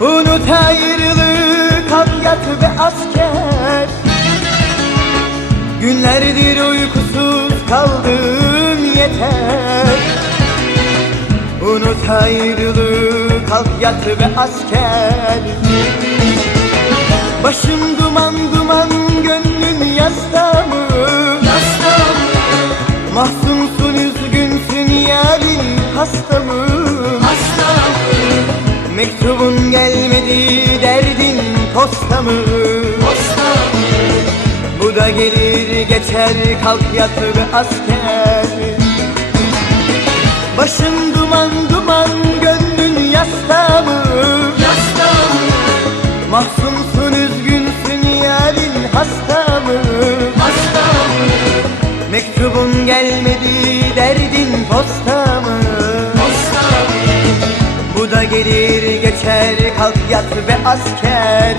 Unut ayrılığı kalk yat ve asker Günlerdir uykusuz kaldım yeter Unut ayrılığı kalk yat ve asker Başım duman duman gönlün yasta mı? Mahzunsun üzgünsün yarin hasta mı? Mektubun gelmedi derdin posta mı? Bu da gelir geçer kalk yat ve asker Başın duman duman gönlün yasta mı? Mahzunsun üzgünsün yarin hasta mı? Mektubun gelmedi derdin posta mı? Bu da gelir geçer kalk yat ve asker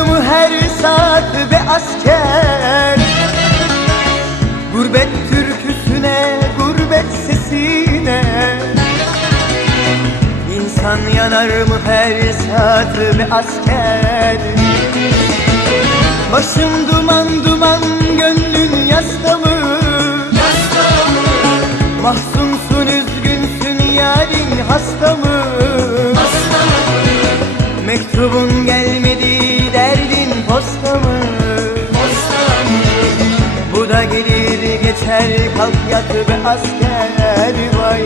yanar mı her saat be asker. Gurbet türküsüne, gurbet sesine. İnsan yanar mı her saat be asker? Başım duman duman gönlün yasta mı? Mahzunsun üzgünsün yarin hasta mı? Mektubun gelmedi Da gelir geçer kalk yat be asker vay.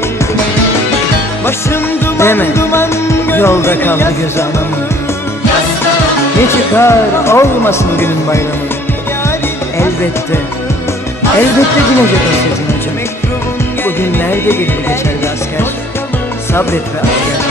Başım duman Deme, duman yolda kaldı göz anamın. mı? Ne çıkar olmasın günün bayramı? Elbette. Elbette dinecek hasretin Mektubun Bugün nerede gelir geçer asker? Sabret be asker